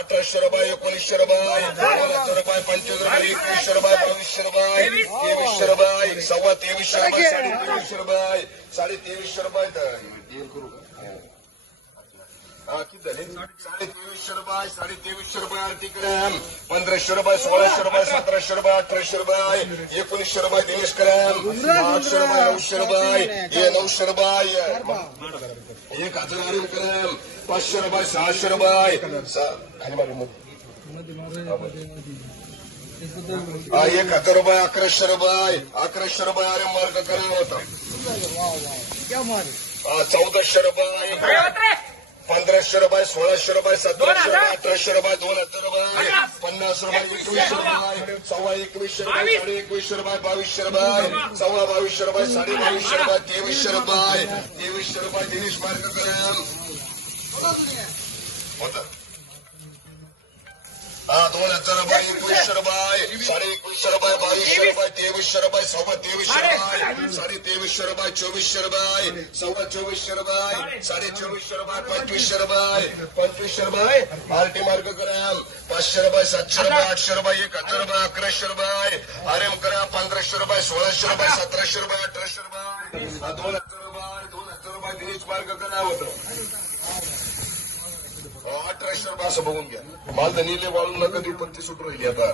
अठराशे रुपये एकोणीसशे रुपये दोन हजार रुपये पंचवीस रुपये एकवीसशे रुपये बावीसशे रुपये तेवीसशे रुपये सव्वा तेवीसशे रुपये साडे तेवीसशे रुपये साडे तेवीसशे रुपये तर deal करू का? हा, किती झाले. साडे तेवीसशे रुपये साडे तेवीसशे रुपये आरती ग्रॅम पंधराशे रुपये सोळाशे रुपये सतराशे रुपये अठराशे रुपये एकोणीसशे रुपये दिनेश ग्रॅम आठशे रुपये नऊशे रुपये नऊशे रुपये. एक हजार आरम ग्रॅम पाचशे रुपये सहाशे रुपये. एक हजार रुपये अकराशे रुपये. अकराशे रुपये अरे मार्ग करा होता. हा, चौदाशे रुपये. पंधराशे रुपये सोळाशे रुपये सतराशे रुपये अठराशे रुपये दोन हजार रुपये. पन्नास. रुपये एकवीसशे रुपये सव्वा एकवीसशे रुपये साडे एकवीसशे रुपये बावीसशे रुपये सव्वा बावीसशे रुपये साडे बावीसशे रुपये तेवीसशे रुपये. तेवीसशे रुपये दिनेश मार्गक्रम होतं. हा दोन हजार रुपये. एकवीसशे रुपये साडे एकवीसशे रुपये बावीसशे रुपये तेवीसशे रुपये सव्वा तेवीसशे रुपये साडे तेवीसशे रुपये चोवीसशे रुपये सव्वा चोवीसशे रुपये साडे चोवीसशे रुपये पंचवीसशे रुपये पंचवीसशे रुपये आरटी मार्ग ग्राम पाचशे रुपये सातशे रुपये आठशे रुपये एक हजार रुपये अकराशे रुपये आर एम करा पंधराशे रुपये सोळाशे रुपये सतराशे रुपये अठराशे रुपये दोन हजार रुपये दोन हजार रुपये दिनेश मार्ग करा होतं अठराशे रुपये असं बघून घ्या माल तर निले वाळून नका देऊ पण ती सुट राहिली आता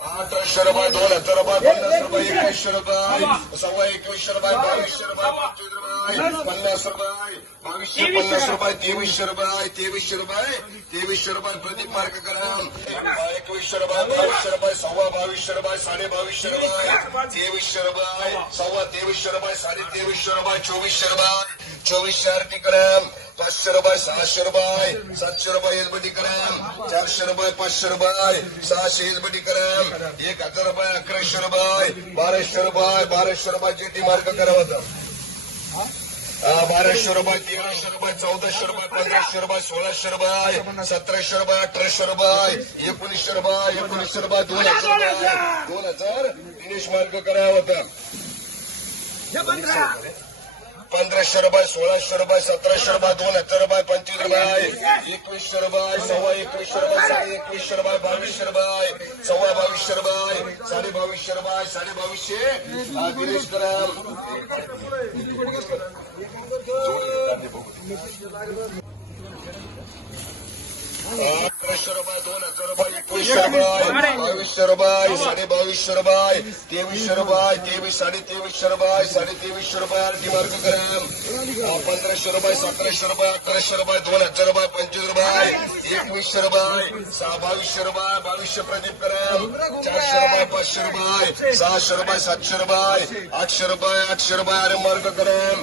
अठराशे रुपये दोन हजार रुपये पन्नास रुपये एकवीसशे रुपये सव्वा एकवीसशे रुपये बावीसशे रुपये पंचवीस रुपये पन्नास रुपये बावीसशे पन्नास रुपये तेवीसशे रुपये तेवीसशे रुपये तेवीसशे रुपये प्रदीप मार्ग करा एकवीसशे रुपये बावीसशे रुपये सव्वा बावीसशे रुपये साडे बावीसशे रुपये तेवीसशे रुपये सव्वा तेवीसशे रुपये साडे तेवीसशे रुपये चोवीसशे रुपये चोवीसशे आरती पाचशे रुपये सहाशे रुपये सातशे रुपये एलबटी ग्रॅम चारशे रुपये पाचशे रुपये सहाशे एलबटी ग्रॅम एक हजार रुपये अकराशे रुपये बाराशे रुपये बाराशे रुपये जेटी मार्क करावा. बाराशे रुपये तेराशे रुपये चौदाशे रुपये पंधराशे रुपये सोळाशे रुपये सतराशे रुपये अठराशे रुपये एकोणीसशे रुपये एकोणीसशे रुपये दोन हजार रुपये दोन हजार दिनेश मार्ग करावा. होता पंधराशे रुपये सोळाशे रुपये सतराशे रुपये दोन हजार रुपये पंचवीस रुपये एकवीसशे रुपये सव्वा एकवीसशे रुपये साडे एकवीसशे रुपये बावीसशे रुपये सव्वा बावीसशे रुपये साडे बावीसशे रुपये साडे बावीसशे. दिनेश करा. अकराशे रुपये दोन हजार रुपये एकवीसशे रुपये बावीसशे रुपये साडे बावीसशे रुपये तेवीसशे रुपये तेवीस साडे तेवीसशे रुपये साडे तेवीसशे रुपये आरती मार्ग ग्राम पंधराशे रुपये सतराशे रुपये अकराशे रुपये दोन हजार रुपये पंचवीस रुपये एकवीसशे रुपये सहा बावीसशे रुपये बावीसशे प्रदीप ग्राम चारशे रुपये पाचशे रुपये सहाशे रुपये सातशे रुपये आठशे रुपये आठशे रुपये अरे मार्ग ग्राम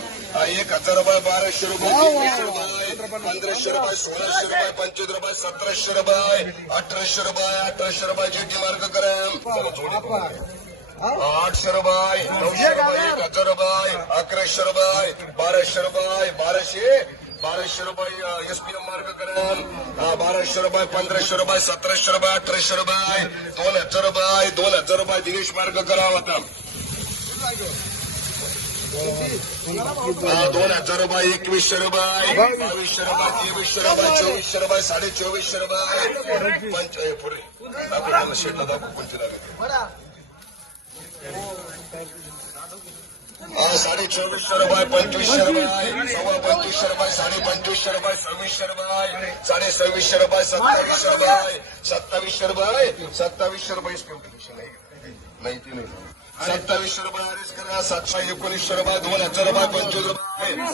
एक हजार रुपये बाराशे रुपये तेवीसशे रुपये. पंधराशे रुपये सोळाशे रुपये पंचवीस रुपये सतराशे रुपये अठराशे रुपये अठराशे रुपये जेटी मार्ग ग्राम आठशे रुपये नऊशे रुपये एक हजार रुपये अकराशे रुपये बाराशे रुपये बाराशे बाराशे रुपये एसपीएम मार्ग करा बाराशे रुपये पंधराशे रुपये सतराशे रुपये अठराशे रुपये दोन हजार रुपये दोन हजार रुपये दिनेश मार्ग करा होता दोन हजार रुपये एकवीसशे रुपये बावीसशे रुपये तेवीसशे रुपये चोवीसशे रुपये साडे चोवीसशे रुपये. पंच ए, पुढे. दाखव शेटला दाखव पंचवीस साडे चोवीसशे रुपये पंचवीसशे रुपये सव्वा पंचवीसशे रुपये साडे पंचवीसशे रुपये सव्वीसशे रुपये साडे सव्वीसशे रुपये सत्तावीसशे रुपये सत्तावीसशे रुपये सत्तावीसशे रुपये नाही ती नाही. सत्तावीसशे रुपये अरेस्ट करा सातशे एकोणीसशे रुपये दोन हजार रुपये पंचवीस रुपये.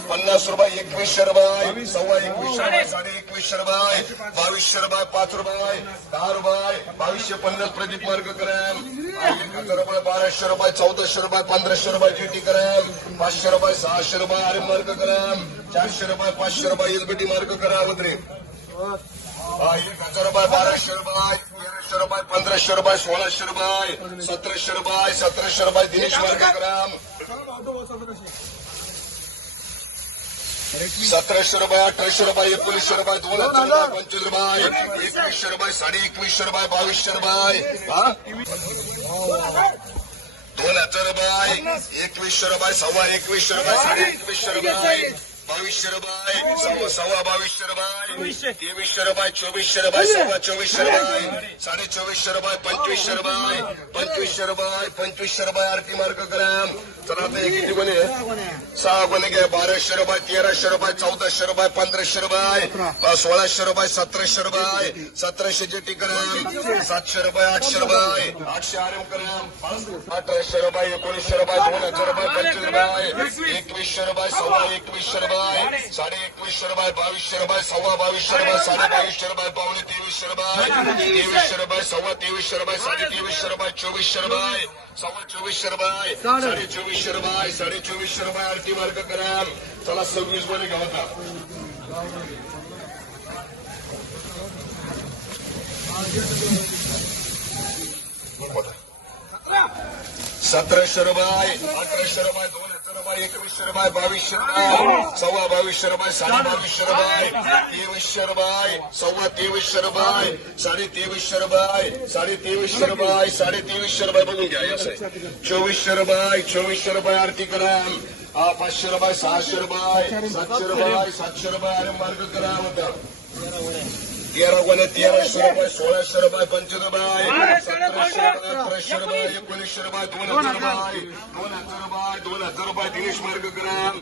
पन्नास रुपये एकवीसशे रुपये सव्वा एकवीसशे रुपये साडे एकवीसशे रुपये बावीसशे रुपये पाच रुपये दहा रुपये बावीसशे पन्नास प्रदीप मार्ग ग्रॅम एक हजार रुपये बाराशे रुपये चौदाशे रुपये पंधराशे रुपये जीटी ग्रॅम पाचशे रुपये सहाशे रुपये आरे मार्ग ग्रॅम चारशे रुपये पाचशे रुपये एलबीटी मार्ग करा वगैरे एक हजार रुपये बाराशे रुपये तेराशे रुपये पंधराशे रुपये सोळाशे रुपये सतराशे रुपये सतराशे रुपये दिनेश मार्गक्रम. सतराशे रुपये अठराशे रुपये एकोणीसशे रुपये दोन हजार रुपये पंचवीस रुपये एकवीसशे रुपये साडे एकवीसशे रुपये बावीसशे रुपये. दोन हजार रुपये एकवीसशे रुपये सव्वा एकवीसशे रुपये साडे एकवीसशे रुपये. बावीसशे रुपये सव्वा सव्वा बावीसशे रुपये. तेवीसशे रुपये चोवीसशे रुपये सव्वा चोवीसशे रुपये साडे चोवीसशे रुपये पंचवीसशे रुपये पंचवीसशे रुपये पंचवीसशे रुपये आरती मार्क ग्राम. चला आता किती कोणी सहा कोणी घ्या. बाराशे रुपये तेराशे रुपये चौदाशे रुपये पंधराशे रुपये सोळाशे रुपये सतराशे रुपये सतराशे जे ग्राम सातशे रुपये आठशे रुपये आठशे आर एम ग्राम अठराशे रुपये एकोणीसशे रुपये दोन हजार रुपये पंचवीस रुपये एकवीसशे रुपये सव्वा एकवीसशे रुपये साडे एकवीसशे रुपये बावीसशे रुपये सव्वा बावीसशे रुपये साडे बावीसशे रुपये पावणे तेवीसशे रुपये तेवीसशे रुपये सव्वा तेवीसशे रुपये साडे तेवीसशे रुपये चोवीसशे रुपये सव्वा चोवीसशे रुपये साडे चोवीसशे रुपये साडे चोवीसशे रुपये आरती मार्ग करा चला सव्वीसमध्ये घ्या होता सतराशे रुपये अठराशे रुपये दोन हजार रुपये एकवीसशे रुपये बावीसशे रुपये सव्वा बावीसशे रुपये साडे बावीसशे रुपये तेवीसशे रुपये सव्वा तेवीसशे रुपये साडे तेवीसशे रुपये साडे तेवीसशे रुपये साडे तेवीसशे रुपये बघून घ्या हे असं आहे. चोवीसशे रुपये करा हा पाचशे रुपये सहाशे रुपये सातशे रुपये सातशे रुपये अरे मार्ग करा होता तेरा गुन्हे तेराशे रुपये सोळाशे रुपये पंचवीस रुपये सतराशे रुपये अठराशे रुपये. एकोणीसशे रुपये दोन हजार रुपये. दोन हजार रुपये दोन हजार रुपये दिनेश मार्ग ग्राम